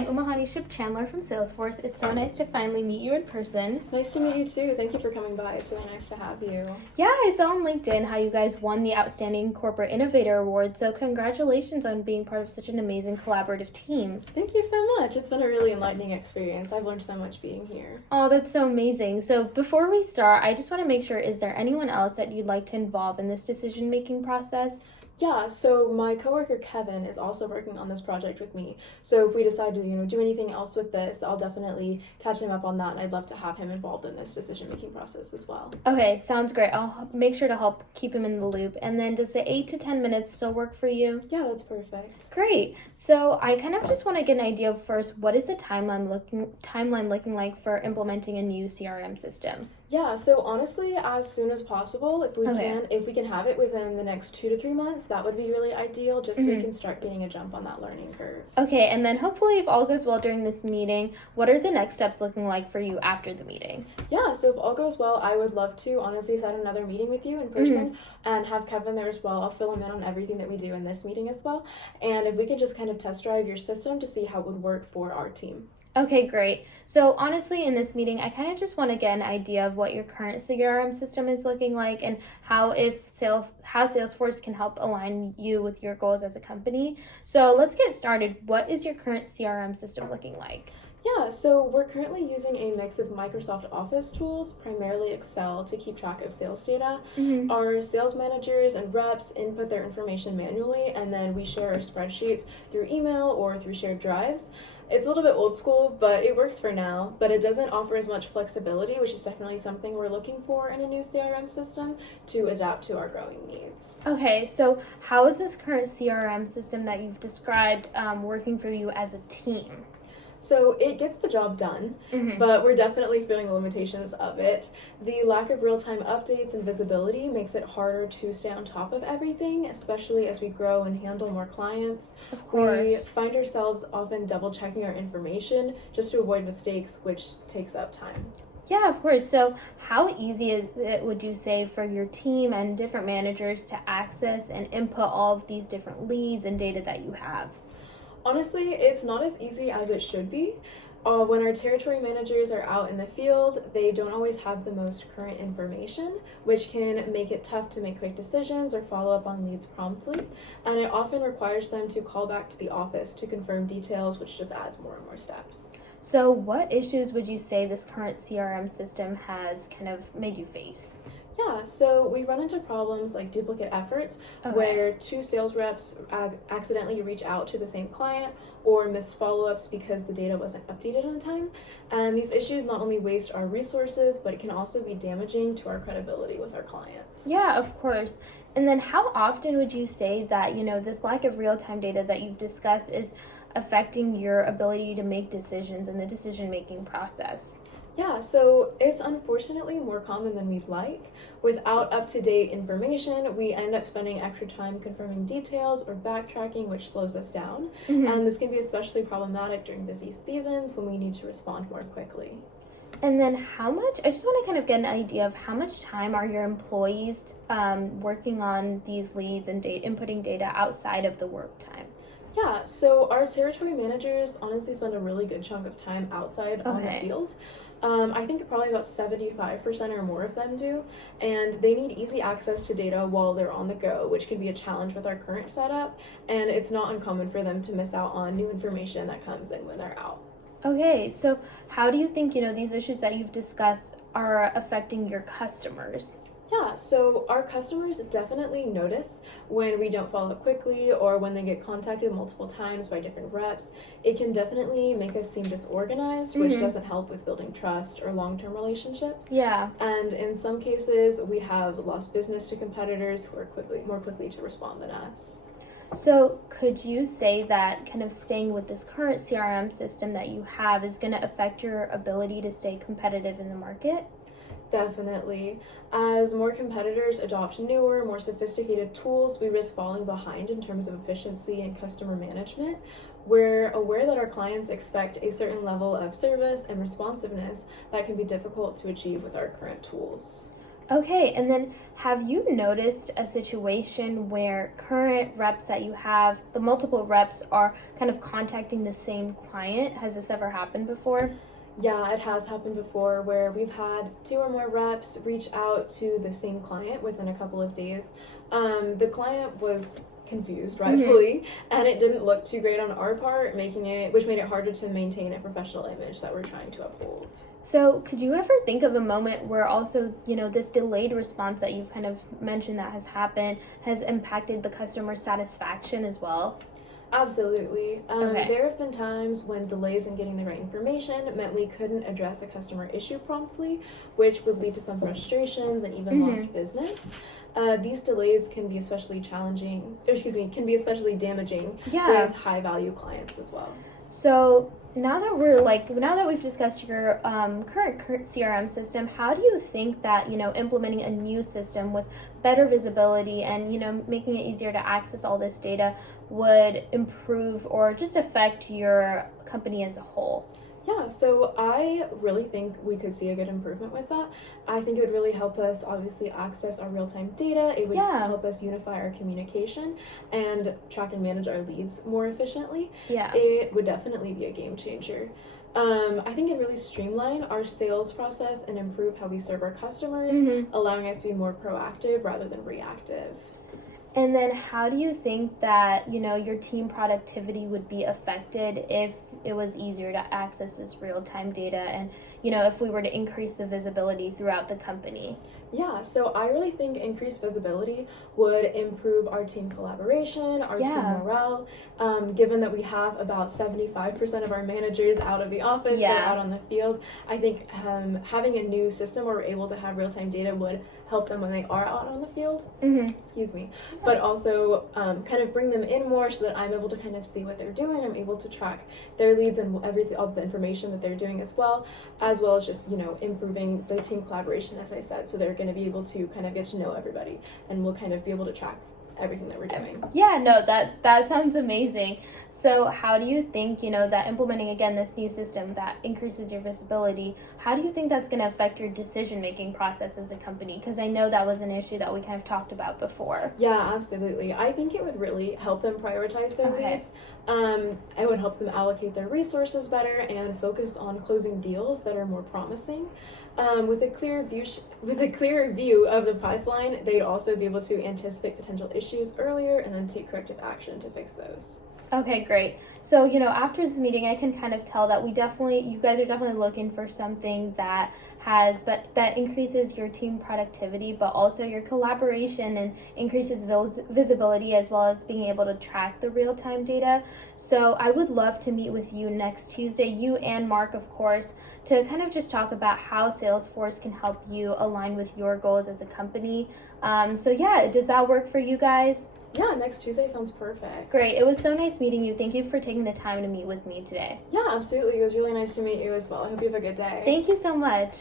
I'm Umahani Ship Chandler from Salesforce. It's so nice to finally meet you in person. Nice to meet you too. Thank you for coming by. It's really nice to have you. Yeah, I saw on LinkedIn how you guys won the Outstanding Corporate Innovator Award, so congratulations on being part of such an amazing collaborative team. Thank you so much. It's been a really enlightening experience. I've learned so much being here. Oh, that's so amazing. So before we start, I just want to make sure, is there anyone else that you'd like to involve in this decision-making process? Yeah, so my coworker Kevin is also working on this project with me. So if we decide to, do anything else with this, I'll definitely catch him up on that, and I'd love to have him involved in this decision-making process as well. Okay, sounds great. I'll make sure to help keep him in the loop. And then does the 8 to 10 minutes still work for you? Yeah, that's perfect. Great. So I kind of just want to get an idea of first, what is the timeline looking like for implementing a new CRM system? Yeah, so honestly, as soon as possible, if we can have it within the next 2 to 3 months, that would be really ideal, just so we can start getting a jump on that learning curve. Okay, and then hopefully if all goes well during this meeting, what are the next steps looking like for you after the meeting? Yeah, so if all goes well, I would love to honestly set another meeting with you in person and have Kevin there as well. I'll fill him in on everything that we do in this meeting as well. And if we could just kind of test drive your system to see how it would work for our team. Okay, great. So honestly, in this meeting, I kind of just want to get an idea of what your current CRM system is looking like and how Salesforce can help align you with your goals as a company. So let's get started. What is your current CRM system looking like? Yeah, so we're currently using a mix of Microsoft Office tools, primarily Excel, to keep track of sales data. Our sales managers and reps input their information manually, and then we share our spreadsheets through email or through shared drives. It's a little bit old school, but it works for now, but it doesn't offer as much flexibility, which is definitely something we're looking for in a new CRM system to adapt to our growing needs. Okay, so how is this current CRM system that you've described working for you as a team? So it gets the job done, but we're definitely feeling the limitations of it. The lack of real-time updates and visibility makes it harder to stay on top of everything, especially as we grow and handle more clients. Of course. We find ourselves often double-checking our information just to avoid mistakes, which takes up time. Yeah, of course. So how easy is it, would you say, for your team and different managers to access and input all of these different leads and data that you have? Honestly, it's not as easy as it should be. When our territory managers are out in the field, they don't always have the most current information, which can make it tough to make quick decisions or follow up on leads promptly. And it often requires them to call back to the office to confirm details, which just adds more and more steps. So what issues would you say this current CRM system has kind of made you face? Yeah, so we run into problems like duplicate efforts, where two sales reps accidentally reach out to the same client or miss follow-ups because the data wasn't updated on time. And these issues not only waste our resources, but it can also be damaging to our credibility with our clients. Yeah, of course. And then how often would you say that, this lack of real-time data that you've discussed is affecting your ability to make decisions in the decision-making process? Yeah, so it's unfortunately more common than we'd like. Without up-to-date information, we end up spending extra time confirming details or backtracking, which slows us down. And this can be especially problematic during busy seasons when we need to respond more quickly. And then I just want to kind of get an idea of how much time are your employees working on these leads and inputting data outside of the work time? Yeah, so our territory managers honestly spend a really good chunk of time outside on the field. I think probably about 75% or more of them do, and they need easy access to data while they're on the go, which can be a challenge with our current setup, and it's not uncommon for them to miss out on new information that comes in when they're out. Okay, so how do you think, these issues that you've discussed are affecting your customers? Yeah, so our customers definitely notice when we don't follow up quickly or when they get contacted multiple times by different reps. It can definitely make us seem disorganized, which doesn't help with building trust or long-term relationships. Yeah. And in some cases, we have lost business to competitors who are more quickly to respond than us. So could you say that kind of staying with this current CRM system that you have is going to affect your ability to stay competitive in the market? Definitely. As more competitors adopt newer, more sophisticated tools, we risk falling behind in terms of efficiency and customer management. We're aware that our clients expect a certain level of service and responsiveness that can be difficult to achieve with our current tools. Okay, and then have you noticed a situation where current reps that you have, the multiple reps, are kind of contacting the same client? Has this ever happened before? Yeah, it has happened before where we've had two or more reps reach out to the same client within a couple of days. The client was confused, rightfully, and it didn't look too great on our part, which made it harder to maintain a professional image that we're trying to uphold. So, could you ever think of a moment where also, this delayed response that you've kind of mentioned that has happened has impacted the customer satisfaction as well? Absolutely. Okay. There have been times when delays in getting the right information meant we couldn't address a customer issue promptly, which would lead to some frustrations and even lost business. These delays can be especially damaging Yeah. with high value clients as well. So now that we've discussed your current CRM system, how do you think that implementing a new system with better visibility and making it easier to access all this data would improve or just affect your company as a whole? Yeah, so I really think we could see a good improvement with that. I think it would really help us obviously access our real-time data. It would help us unify our communication and track and manage our leads more efficiently. Yeah. It would definitely be a game changer. I think it really streamline our sales process and improve how we serve our customers, allowing us to be more proactive rather than reactive. And then how do you think that, your team productivity would be affected if it was easier to access this real-time data and, if we were to increase the visibility throughout the company? Yeah, so I really think increased visibility would improve our team collaboration, our team morale. Given that we have about 75% of our managers out of the office, they're out on the field, I think having a new system where we're able to have real-time data would help them when they are out on the field. Excuse me. But also kind of bring them in more so that I'm able to kind of see what they're doing. I'm able to track their leads and everything, all the information that they're doing as well as just, improving the team collaboration, as I said. So they're going to be able to kind of get to know everybody and we'll kind of be able to track everything that we're doing. Yeah, no, that sounds amazing. So how do you think, that implementing again this new system that increases your visibility, how do you think that's going to affect your decision-making process as a company? Because I know that was an issue that we kind of talked about before. Yeah, absolutely. I think it would really help them prioritize their leads. It would help them allocate their resources better and focus on closing deals that are more promising. With a clear view of the pipeline, they'd also be able to anticipate potential issues earlier and then take corrective action to fix those. Okay, great. So, after this meeting, I can kind of tell that you guys are definitely looking for something that increases your team productivity, but also your collaboration and increases visibility as well as being able to track the real-time data. So I would love to meet with you next Tuesday, you and Mark, of course, to kind of just talk about how Salesforce can help you align with your goals as a company. So yeah, does that work for you guys? Yeah, next Tuesday sounds perfect. Great. It was so nice meeting you. Thank you for taking the time to meet with me today. Yeah, absolutely. It was really nice to meet you as well. I hope you have a good day. Thank you so much.